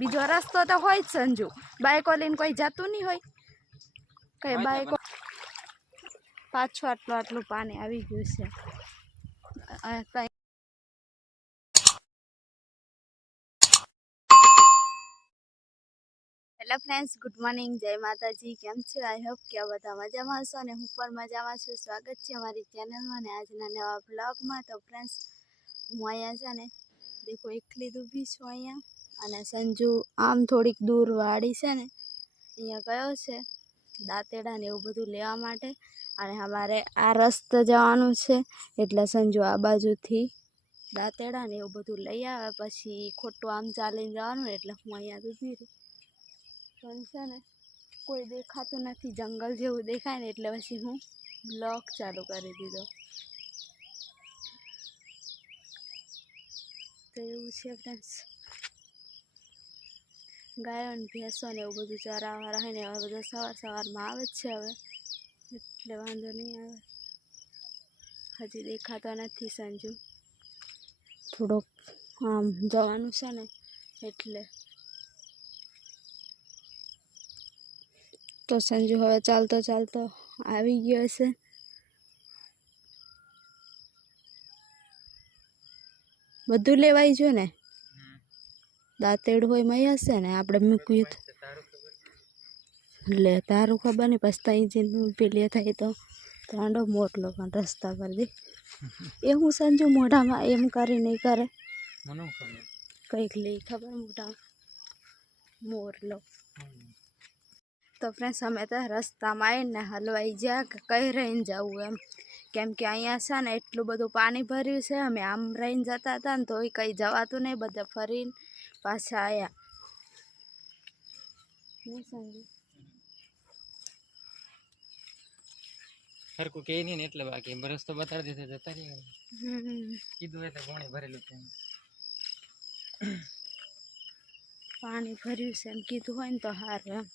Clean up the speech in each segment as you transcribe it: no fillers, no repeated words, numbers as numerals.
બીજો રસ્તો તો હોય જ સંજુ, બાઈકો લઈને કોઈ જતું નહીં હોય કઈ બાઈકો. પાછું આટલું પાણી આવી ગયું છે. હેલો ફ્રેન્ડ્સ, ગુડ મોર્નિંગ, જય માતાજી. કેમ છો? આઈ હોપ કે બધા મજામાં હશો અને હું પણ મજામાં છું. સ્વાગત છે અમારી ચેનલમાં અને આજના નવા બ્લોગમાં. તો ફ્રેન્ડ્સ, હું અહીંયા છે ને દેખો એકલી ઊભી છું અહીંયા, અને સંજુ આમ થોડીક દૂર વાડી છે ને અહીંયા ગયો છે દાંતેડા ને એવું બધું લેવા માટે. અને અમારે આ રસ્તે જવાનું છે એટલે સંજુ આ બાજુથી દાંતેડા ને એવું બધું લઈ આવે, પછી ખોટું આમ ચાલીને જવાનું એટલે હું અહીંયા ઊભી રહી. પણ છે ને કોઈ દેખાતું નથી, જંગલ જેવું દેખાય ને એટલે પછી હું બ્લોગ ચાલુ કરી દીધો. તો એવું છે ફ્રેન્ડ્સ, ગાયો ને ભેંસો ને એવું બધું ચરાવવા રહે ને એવા બધા સવારમાં આવે જ છે હવે, એટલે વાંધો નહીં આવે. હજી દેખાતો નથી સંજુ, થોડોક આમ જવાનું છે ને એટલે. તો સંજુ હવે ચાલતો આવી ગયો છે. બધું લેવાય જો ને, દાંતેડું હોય મય હશે ને આપણે મૂક્યું લે. તારું ખબર નહીં, પછી ઇન્જિન પેલી થાય તો ત્રાંડો મોટલો પણ રસ્તા પર દે એ હું સંજુ મોઢામાં એમ કરી નહીં કરે કંઈક લે ખબર મોઢામાં મોરલો. તો ફ્રેન્ડ્સ, અમે તો રસ્તામાં આવીને હલવાઈ જ્યાં કે કઈ રહીને જવું એમ, કેમ કે અહીંયા છે ને એટલું બધું પાણી ભર્યું છે. અમે આમ રહીને જતા હતા ને તો એ કંઈ જવાતું નહીં, બધા ફરીને પાછા આવ્યા. નહીં સમજુ સરખું કે નહીં ને એટલે બાકી રસ્તો બતાડી દીધો જતા રહ્યા. કીધું એટલે પાણી ભરેલું છે, પાણી ભર્યું છે એમ કીધું હોય ને તો સારું એમ.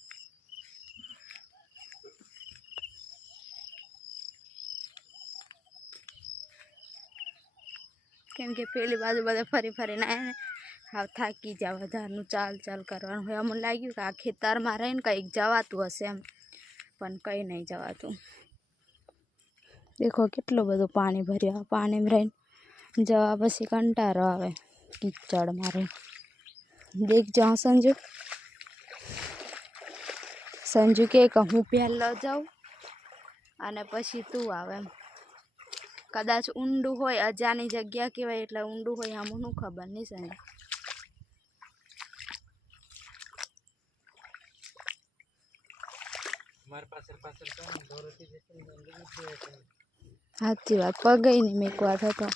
કેમ કે પેલી બાજુ બધા ફરીને આવે ને હા થાકી જાય, વધારનું ચાલ કરવાનું હોય. અમને લાગ્યું કે આ ખેતરમાં રહીને કંઈક જવાતું હશે એમ, પણ કંઈ નહીં જવાતું. દેખો કેટલું બધું પાણી ભર્યું, પાણીમાં રહીને જવા પછી કંટાળો આવે કીચડમાં રહી. દેખજો સંજુ કે હું પહેલો જાઉં અને પછી તું આવે એમ. કદાચ ઊંડું હોય, અજાની જગ્યા કહેવાય એટલે ઊંડું હોય, આમ શું ખબર નહીં સંજુ. સાચી વાત, પગે નહીં મેકવા થતો.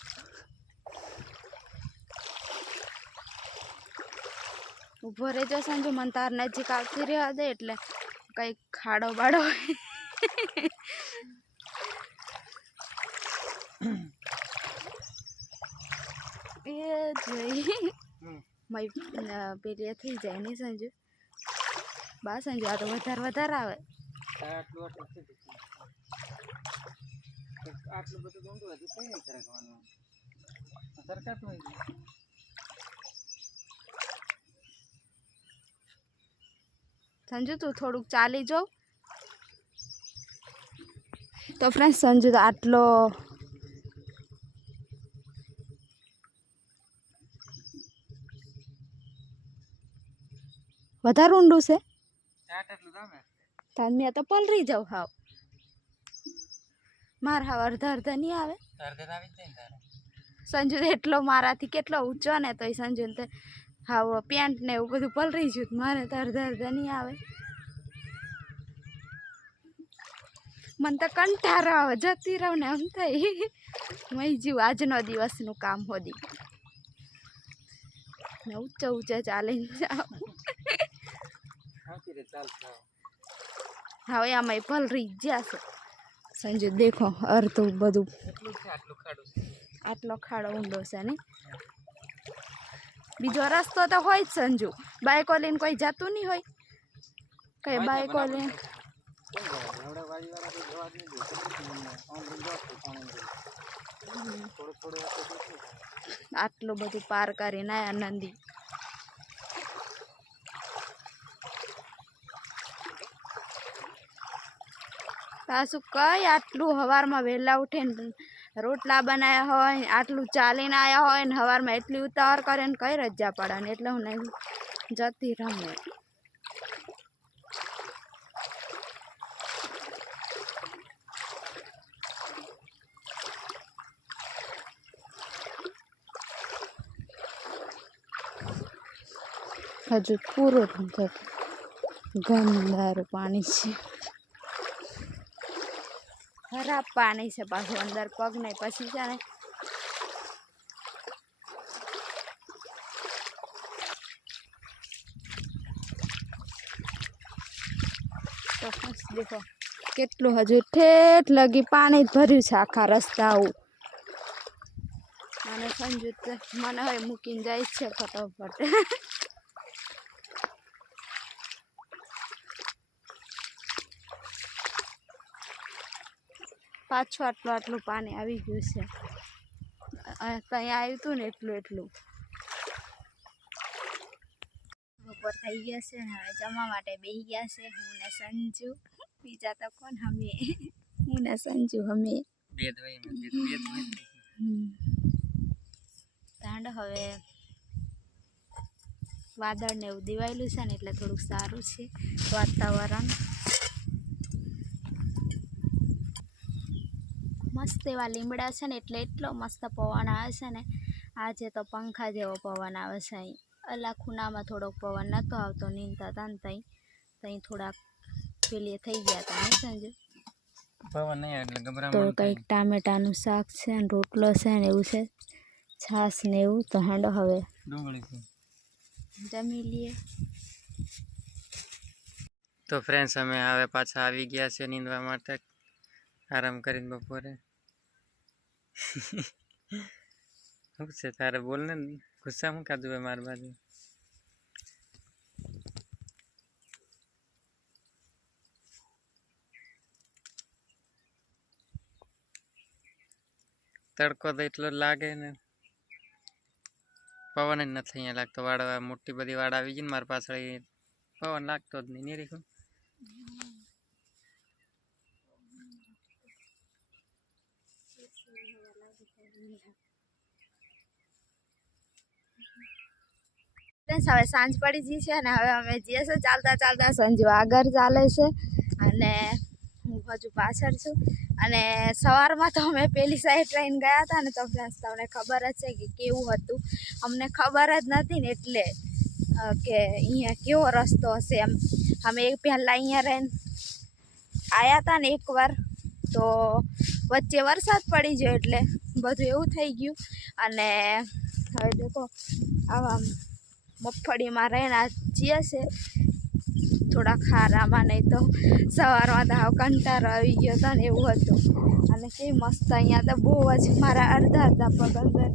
ઊભો રહેજો સંજુ, મને તાર નજીક આવતી રહેવા દે એટલે કંઈક ખાડો બાડો એ જોઈ પેલી થઈ જાય નહીં સંજુ. બા સંજુ આ તો વધારે આવે. આટલું બધું ઊંડું હજી કઈ નહીં સરકવાનું, સરકાતું હોય. સંજુ તું થોડુંક ચાલી જાવ. તો ફ્રેન્ડ્સ, સંજુ આટલો વધારે ઊંડું છે. તાર મેં તો પલરી જાઉં હાવ. માર હાવ અડધા નહીં આવે સંજુ. એટલો મારાથી કેટલો ઊંચો ને તો સંજુ ને હાવ પેન્ટ ને એવું બધું પલરી ગયું. મારે તો અડધા નહીં આવે. મને તો કંટાળો આવે, જતી રહું ને એમ થઈ મય જીવ. આજનો દિવસનું કામ હોદી ઊંચે ચાલીને જાવ. હવે આમાં પલરી ગયા છે સંજુ. દેખો અડધું બધું આટલો ખાડો ઊંડો છે ને. બીજો રસ્તો તો હોય જ સંજુ, બાઈકો લઈને કોઈ જતું નહીં હોય કઈ બાઈકો લઈને. આટલું બધું પાર કરીને આયા નંદી. પાછું કઈ આટલું સવારમાં વહેલા ઉઠીને રોટલા બનાવ્યા હોય, આટલું ચાલીને આવ્યા હોય ને સવારમાં એટલી ઉતાવળ કરે ને કઈ રજા પડે ને એટલે હું નહીં જતી રમે. હજુ પૂરો થતો ગંદારું પાણી છે, ખરાબ પાણી છે પાછું, અંદર પગ નહીં પછી છે ને તો દેખો કેટલું હજુ ઠેઠ લગી પાણી જ ભર્યું છે આખા રસ્તા આવું. અને સંજુ મને હવે મૂકીને જાય છે ફટાફટ. પાછું આટલું પાણી આવી ગયું છે, ત્યાં આવ્યું હતું ને એટલું. બપોર થઈ ગયા છે ને હવે જમવા માટે બેસી ગયા છે હું ને સંજુ. બીજા તો કોણ? અમે, હું ને સંજુ અમે. તાંડ હવે વાદળ ને એવું દિવાયેલું છે ને એટલે થોડુંક સારું છે વાતાવરણ. મસ્ત એવા લીમડા છે ને એટલે એટલો મસ્ત પવન આવે છે ને. આજે તો પંખા જેવો પવન આવે છે. અહીં અલા ખૂણામાં થોડોક પવન નહોતો આવતો, નીંદતા હતા ને ત્યાં થોડાક પેલી થઈ ગયા હતા ને સંજુ. પવન નહીં એટલે ગભરામણ. તો કંઈક ટામેટાનું શાક છે ને રોટલો છે ને એવું છે, છાશ ને એવું. તો હેંડો હવે જમી લઈએ. તો ફ્રેન્ડ્સ અમે હવે પાછા આવી ગયા છે નીંદવા માટે, આરામ કરીને બપોરે. શું છે તારે? બોલ ને, ગુસ્સા શું કાઢું હોય મારી બાજુ? તડકો તો એટલો જ લાગે ને, પવન જ નથી અહીંયા લાગતો. વાળવા મોટી બધી વાડ આવી ગઈ ને મારી પાછળ, પવન લાગતો જ નહીં. નીરીખું હવે સાંજ પડી ગઈ છે અને હવે અમે જઈએ છીએ ચાલતા. સંજુ આગળ ચાલે છે અને હું હજુ પાછળ છું. અને સવારમાં તો અમે પેલી સાઈડ ટ્રેન ગયા હતા ને, તો ફ્રેન્ડ્સ તમને ખબર જ છે કે કેવું હતું. અમને ખબર જ નથી ને એટલે કે અહીંયા કેવો રસ્તો હશે એમ. અમે પહેલાં અહીંયા રહીને આવ્યા હતા ને એકવાર, તો વચ્ચે વરસાદ પડી ગયો એટલે બધું એવું થઈ ગયું. અને હવે દેખો આવા મગફળીમાં રહીને જઈએ છે થોડા ખારામાં, નહીં તો સવારમાં તો હાવ કંટાળો આવી ગયો હતો ને એવું હતું. અને કેવી મસ્ત અહીંયા તો બહુ જ મારા અડધા પગ અંદર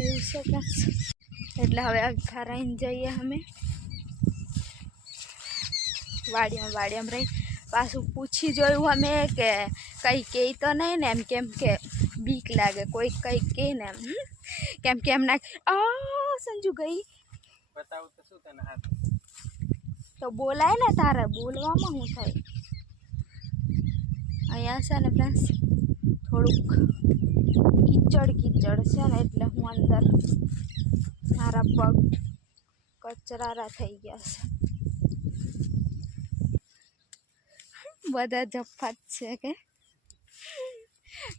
એવું છે કાંસ. એટલે હવે અખા રહીને જઈએ અમે વાડિયામાં રહી. પાછું પૂછી જોયું અમે કે કંઈ કહે તો નહીં ને એમ, કેમ કે બીક લાગે કોઈ કંઈ કહે ને એમ, કેમ કે એમના સંજુ ગઈ બતાવું તો શું તને હાથ તો બોલાય ને, તારે બોલવામાં શું થાય. અહીંયા છે ને ફ્રેન્ડ્સ થોડુંક કીચડ છે ને એટલે હું અંદર મારા પગ કચરારા થઈ ગયા છે. બધા જફાત છે કે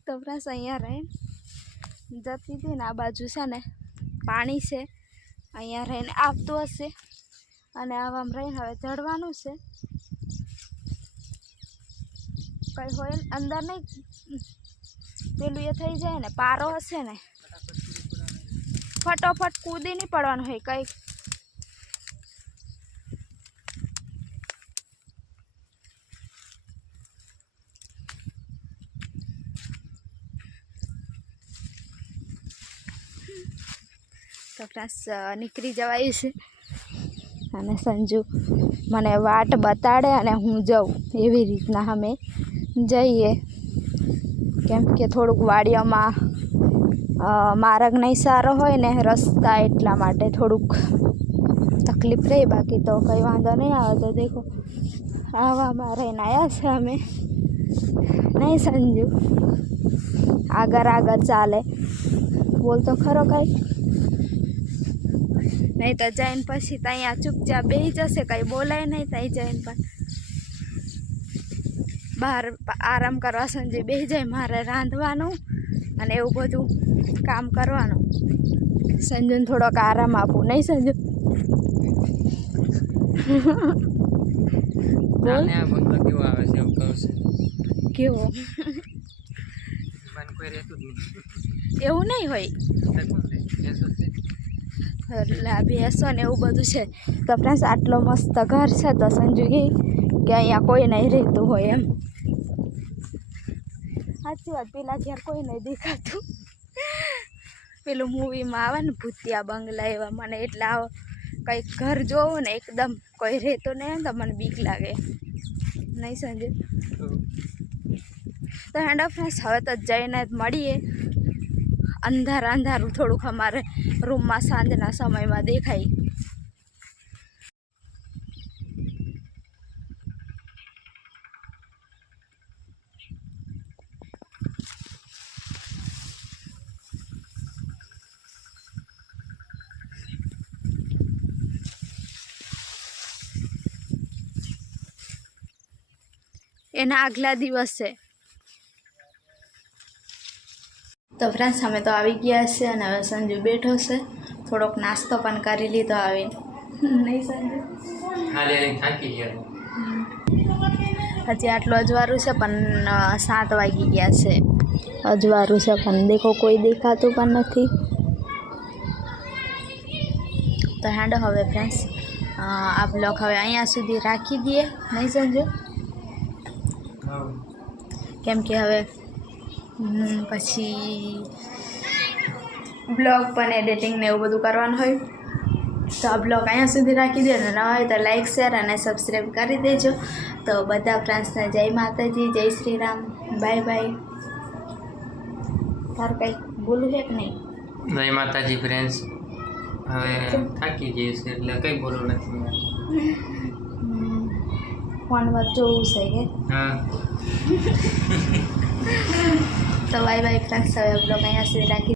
તો ફ્રેન્ડ્સ અહીંયા રહીને જતી હતી ને, આ બાજુ છે ને પાણી છે, અહીંયા રહીને આવતું હશે અને આવામાં રહીને હવે ચડવાનું છે. કંઈ હોય અંદર નહીં, પેલું એ થઈ જાય ને, પારો હશે ને, ફટોફટ કૂદી નહીં પડવાનું હોય કંઈક. તો ક્લાસ નીકળી જવાય છે અને સંજુ મને વાટ બતાડે અને હું જાઉં એવી રીતના અમે જઈએ. કેમ કે થોડુંક વાડિયામાં માર્ગ નહીં સારો હોય ને રસ્તા, એટલા માટે થોડુંક તકલીફ રહી, બાકી તો કંઈ વાંધો નહીં આવે. તો દેખો આવામાં રહીને આવ્યા છે અમે. નહીં સંજુ, આગળ ચાલે, બોલ તો ખરો કંઈ. નહીં તો જઈને પછી તો અહીંયા ચૂપચાપ બેસી જશે, કંઈ બોલાય નહીં. ત્યાં જઈને પણ બહાર આરામ કરવા સંજુ બેસી જાય. મારે રાંધવાનું અને એવું બધું કામ કરવાનું. સંજુને થોડોક આરામ આપું, નહીં સંજુ? આને આ બંગલો કેવો આવે છે એમ કહું છે. કેવો? મને કોઈ રહેતું જ નહીં. એવું નહીં હોય, એટલે આ ભેંસો ને એવું બધું છે. તો ફ્રેન્ડ્સ આટલો મસ્ત ઘર છે તો સંજુ કે અહીંયા કોઈ નહીં રહેતું હોય એમ. સાચી વાત, પેલા જ્યારે કોઈ નહીં દેખાતું. પેલું મૂવીમાં આવે ને ભૂતિયા બંગલા, એવા મને એટલે આવો કંઈક ઘર જોવું ને એકદમ કોઈ રહેતું નહીં તો મને બીક લાગે, નહીં સંજુ? તો હેન્ડ ફ્રેન્ડ્સ હવે તો જઈને જ મળીએ. અંધારું થોડુંક અમારે રૂમમાં સાંજના સમયમાં દેખાય. એના આગલા દિવસે તો ફ્રેન્ડ્સ અમે તો આવી ગયા છે અને હવે સંજુ બેઠો છે. થોડોક નાસ્તો પણ કરી લીધો આવીને, નહીં સંજુ? થાકી ગયા. હજી આટલું અજવાળું છે પણ 7 વાગી ગયા છે. અજવાળું છે પણ દેખો કોઈ દેખાતું પણ નથી. તો હેન્ડ હવે ફ્રેન્ડ્સ આ બ્લોગ હવે અહીંયા સુધી રાખી દઈએ, નહીં સંજુ? કેમ કે હવે પછી બ્લોગ પણ એડિટિંગ ને એવું બધું કરવાનું હોય. તો આ બ્લોગ અહીંયા સુધી રાખી દે. અને નવા હોય તો લાઈક, શેર અને સબસ્ક્રાઈબ કરી દેજો. તો બધા ફ્રેન્ડ્સને જય માતાજી, જય શ્રી રામ, બાય બાય. તાર કંઈ બોલું છે કે નહીં? જય માતાજી ફ્રેન્ડ્સ. હવે થાકી જઈએ છે એટલે કંઈ બોલવું નથી. ફોનમાં જોવું છે કે? હા. તો બાય બાય ફ્રેન્ડ્સ, હવે બ્લોગ અહીંયા સુધી રાખી